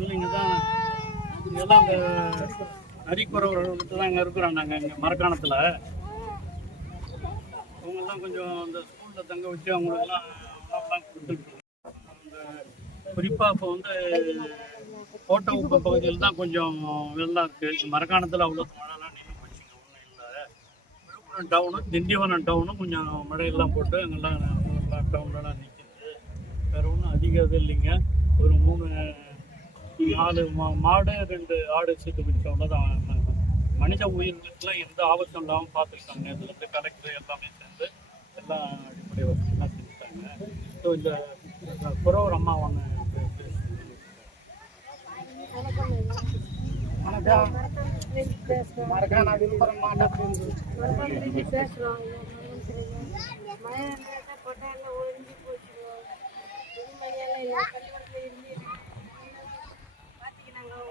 இல்லைங்க தான் இங்கெல்லாம் இந்த நரிக்குறவர்கிட்ட தான் இங்கே இருக்கிறோம் நாங்கள் இங்கே மரக்காணத்தில். அவங்கெல்லாம் கொஞ்சம் இந்த ஸ்கூலில் தங்க வச்சு அவங்களுக்கெல்லாம் உணவுலாம் கொடுத்துட்ருக்கோம். அந்த குறிப்பாக இப்போ வந்து கோட்டை உப்பு பகுதியில் தான் கொஞ்சம் இதெல்லாம் இருக்குது. மரக்காணத்தில் அவ்வளோ மழைலாம் நின்று போச்சுங்க, ஒன்றும் இல்லை. விழுப்புரம் டவுனு திண்டிவனம் டவுனும் கொஞ்சம் மழையெல்லாம் போட்டு அங்கெல்லாம் டவுன்லலாம் நிற்கிது. வேறு ஒன்றும் அதிகம் இது இல்லைங்க. ஒரு 4 மாடு 2 ஆடு சீட்டு பிடிச்சவங்க தான். மனித உயிர்களுக்கெல்லாம் எந்த ஆபத்தும் இல்லாமல் பார்த்துருக்காங்க. இதுலேருந்து கலெக்டர் எல்லாமே சேர்ந்து எல்லாம் அடிப்படை வசதிலாம் செஞ்சுட்டாங்க. ஸோ இந்த புறவர் அம்மா வாங்க.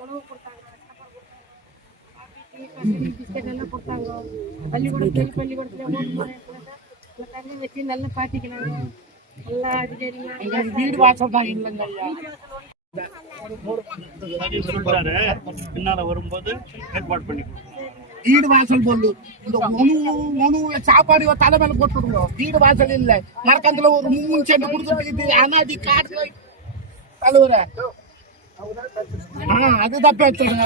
உணவு கொடுத்தாங்க, பிஸ்கட் எல்லாம் கொடுத்தாங்க. பள்ளிக்கூடத்துல தண்ணி வச்சு நல்லா பாத்திக்கிறாங்க. நல்லா அதிகாரிங்க வீடு வாசல் தான் இல்லைங்க ஐயா. பின்னால வரும்போது ஏற்பாடு பண்ணி வீடு வாசல் போடணும். இந்த உணவு சாப்பாடு தலைமையில போட்டுடுங்க. வீடு வாசல் இல்லை. மரக்கத்துல ஒரு 3 செண்டு கொடுத்துட்டு அனாதி காட்டுல தலைவர அது தப்பா எடுத்துருங்க.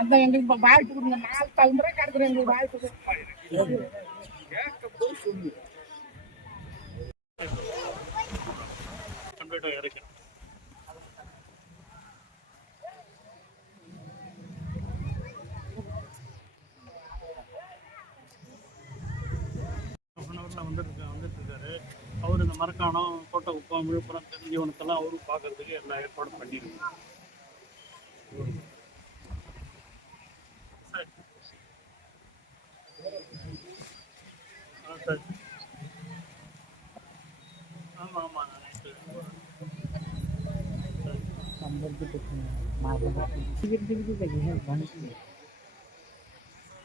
அந்த எங்களுக்கு வாய்ப்பு கொடுங்க. 4 தலைமுறை கிடக்குற எங்களுக்கு வாய்ப்பு வந்துட்டுருக்காரு. அவர் இந்த மரக்காணம், கோட்டை உப்பம், விழுப்புரம், திண்டிவனத்தெல்லாம் அவரும் பார்க்கறதுக்கு எல்லா ஏற்பாடும் பண்ணியிருக்காங்க. சரி ஆமாம் ஆமாம் நைட்டு